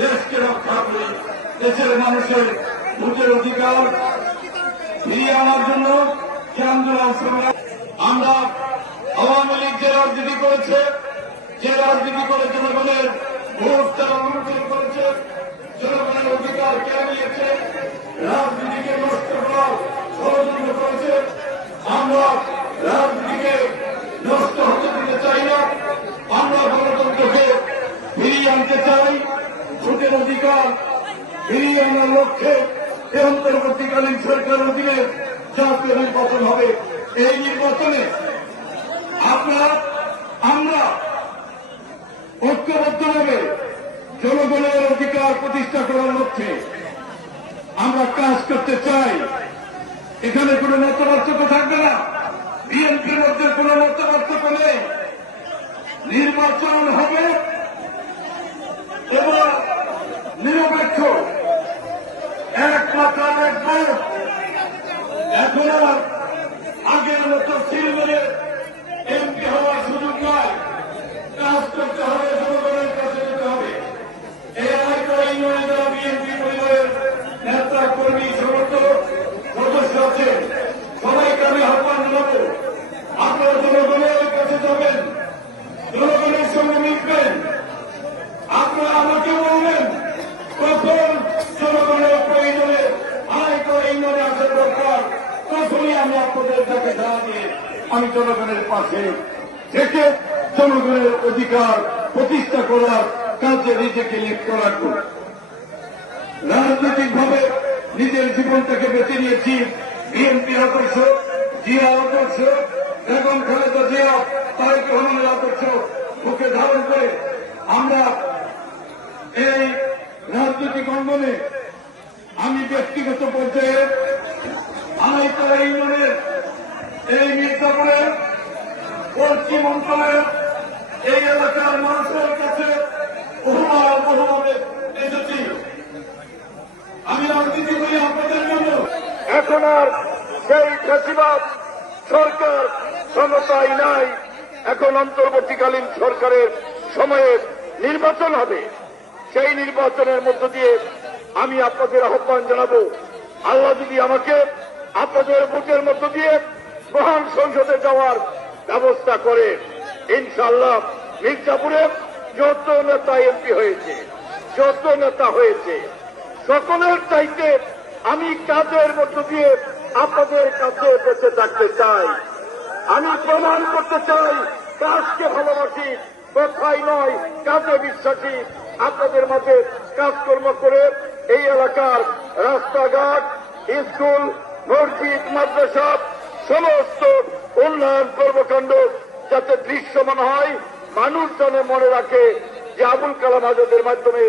দেশকে রক্ষা করি। দেশের মানুষের ভোটের অধিকার ফিরিয়ে আনার জন্য যে আন্দোলন সংগ্রাম আমরা আওয়ামী লীগ যে রাজনীতি করেছে, যে রাজনীতি করে জনগণের ভোট তারা লুণ্ঠন করেছে, জনগণের অধিকার কেড়ে নিয়েছে, রাজনীতিকে নষ্ট করার ষড়যন্ত্র করেছে। আমরা রাজনীতিকে নষ্ট হতে দিতে চাই না। আমরা গণতন্ত্রকে ফিরিয়ে আনতে চাই। ভোটের অধিকার ফিরিয়ে আনার লক্ষ্যে এই অন্তর্বর্তীকালীন সরকারের অধীনে জাতীয় নির্বাচন হবে। এই নির্বাচনে আমরা ঐক্যবদ্ধভাবে জনগণের অধিকার প্রতিষ্ঠা করার লক্ষ্যে আমরা কাজ করতে চাই। এখানে কোনো মতপার্থক্য থাকবে না, বিএনপির মধ্যে কোনো মতপার্থক্য নেই। নির্বাচন হবে এবং নিরপেক্ষ, এক মাথা এক ভোট। এখন আর আগের মতো সিলভারে এমপি হওয়ার সুযোগ নয়, কাজ করতে হবে, জনগণের কাছে যেতে হবে। এই আয়কর ইউনিয়নে যারা বিএনপি পরিবারের নেতা কর্মী সমর্থক সদস্য আছে, সবাইকে আমি আহ্বান জানাবো, আপনারা জনগণের কাছে যাবেন, জনগণের সঙ্গে মিশবেন। আপনারা আমাকে বলবেন কখন জনগণের প্রয়োজনে আয়কর ইউনিয়নে আসার দরকার, তখনই আমি আপনাদের কাছে জানা দিয়ে আমি জনগণের পাশে থেকে জনগণের অধিকার প্রতিষ্ঠা করার কাজে নিজেকে লিপ্ত রাখব। রাজনৈতিকভাবে নিজের জীবনটাকে বেছে নিয়েছি বিএনপির আদর্শ, জিয়া আদর্শ, বেগম খালেদা জিয়া, তারেক রহমানের আদর্শ মুখে ধারণ করে আমরা এই রাজনৈতিক অঙ্গনে আমি ব্যক্তিগত পর্যায়ে আনাইতলা ইউনিয়নের এই মির্জাপুরের পশ্চিম অঞ্চলের এই এলাকার মানুষের কাছে বহুভাবে এসেছি। আমি রাজনীতি করি আপনাদের জন্য। এখন আর সেই ফ্যাসিবাদ সরকার ক্ষমতায় নাই। এখন অন্তর্বর্তীকালীন সরকারের সময়ে নির্বাচন হবে। সেই নির্বাচনের মধ্য দিয়ে আমি আপনাদের আহ্বান জানাবো, আল্লাহ যদি আমাকে আপনাদের ভোটের মধ্য দিয়ে মহান সংসদে যাওয়ার ব্যবস্থা করে, ইনশাআল্লাহ মির্জাপুরে যত নেতা এমপি হয়েছে, যত নেতা হয়েছে, সকলের চাইতে আমি কাজের মধ্য দিয়ে আপনাদের কাছে বেঁচে থাকতে চাই। আমি প্রমাণ করতে চাই কাজকে ভালোবাসি, কথাই নয় কাজে বিশ্বাসী। আপনাদের মাঝে কাজকর্ম করে এই এলাকার রাস্তাঘাট, স্কুল, মসজিদ, মাদ্রাসা সমস্ত উন্নয়ন কর্মকাণ্ড যাতে দৃশ্যমান হয়, মানুষ যেন মনে রাখে যে আবুল কালাম আজাদের মাধ্যমে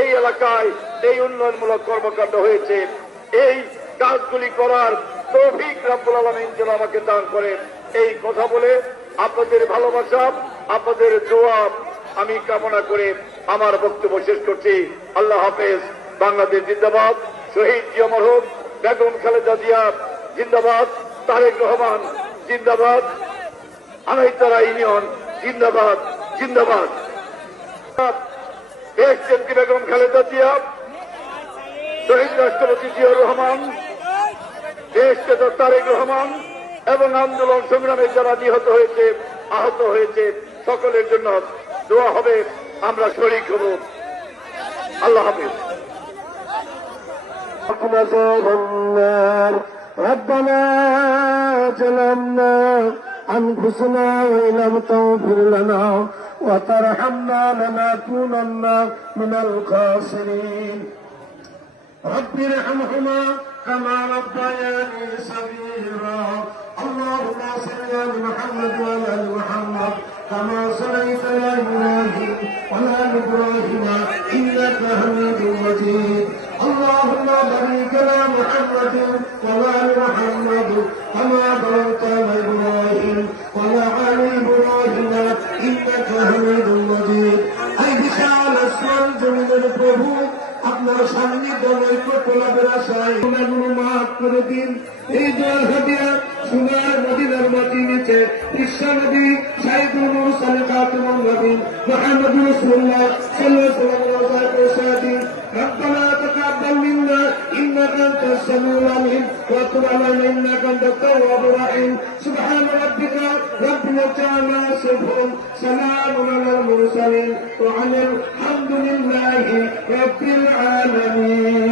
এই এলাকায় এই উন্নয়নমূলক কর্মকাণ্ড হয়েছে। এই কাজগুলি করার তৌফিক রব্বুল আলামিন যেন আমাকে দান করে, এই কথা বলে আপনাদের ভালোবাসা, আপনাদের দোয়া আমি কামনা করে আমার বক্তব্য শেষ করছি। আল্লাহ হাফেজ। বাংলাদেশ জিন্দাবাদ। শহীদ জিয়া মরহুম বেগম খালেদা জিয়া জিন্দাবাদ। তারেক রহমান জিন্দাবাদ। আনাইতলা ইউনিয়ন জিন্দাবাদ, জিন্দাবাদ। দেশ নেত্রী বেগম খালেদা জিয়া, শহীদ রাষ্ট্রপতি জিয়াউর রহমান, দেশ নেতা তারেক রহমান এবং আন্দোলন সংগ্রামে যারা নিহত হয়েছে, আহত হয়েছে, সকলের জন্য দোয়া হবে, আমরা শরীক হব। আল্লাহ হাফেজ। ربنا ظلمنا أنفسنا وإن لم تغفر لنا وترحمنا لنكونن من الخاسرين. رب ارحمهما كما ربياني صغيرا. اللهم صل على محمد وعلى آل محمد كما صليت على إبراهيم وعلى آل إبراهيم إنك حميد مجيد. اللهم بارك على محمد وعلى آل محمد كما باركت على إبراهيم وعلى آل إبراهيم إنك حميد مجيد. أي বিশাল আসমান জমিনের প্রভু, আপনার সান্নিধ্য নৈকট্য লাভের আশায় গুনাহগুলো মাফ করে দিন। এই জল হাদিয়া সোনার মদিনার মাটি নিচে ঈশা নবী সাইদুল মুরসালিন খাতামুন নবীন মুহাম্মদ রাসূলুল্লাহ সাল্লাল্লাহু আলাইহি ওয়াসাল্লাম ربنا تقبل منا إنك أنت السميع العليم وتب علينا إنك أنت التواب الرحيم سبحان ربك رب العزة عما يصفون سلام على المرسلين وعلى الحمد لله رب العالمين